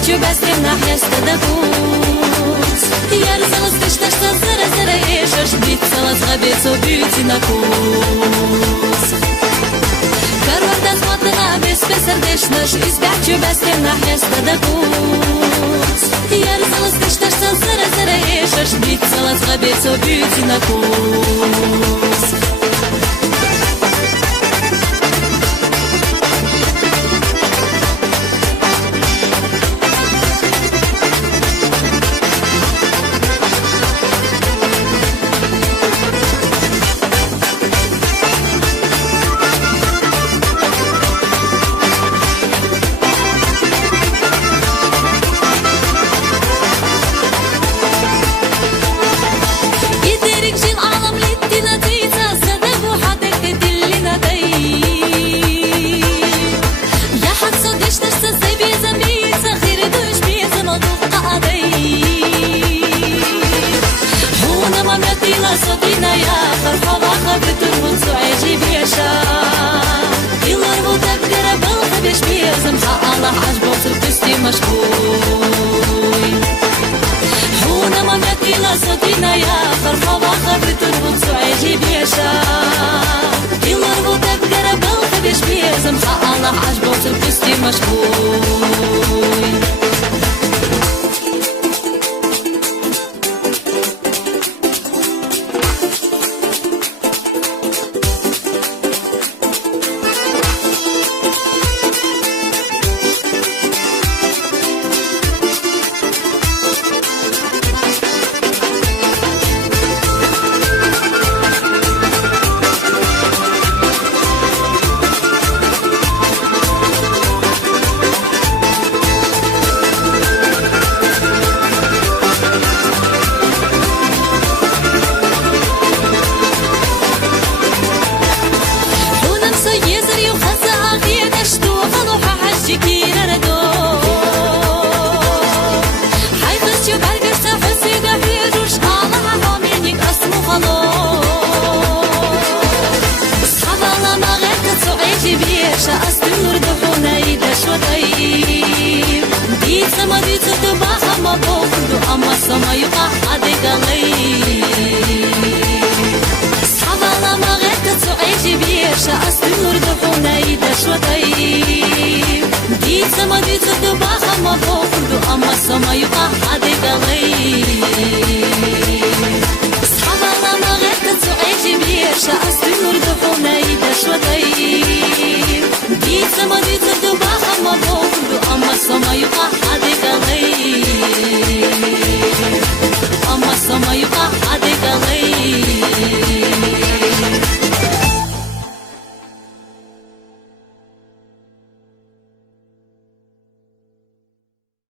Избячу без темна хреста да пуц Я разалась что зара ешешь Бицала сгобецо бюти на кус Карварда смотана беспесердешнаш Избячу без темна хреста да пуц Я разалась что зара ешешь Бицала сгобецо бюти на кус Sama di tu baha ma bo, du amma sama yuqa adegalay.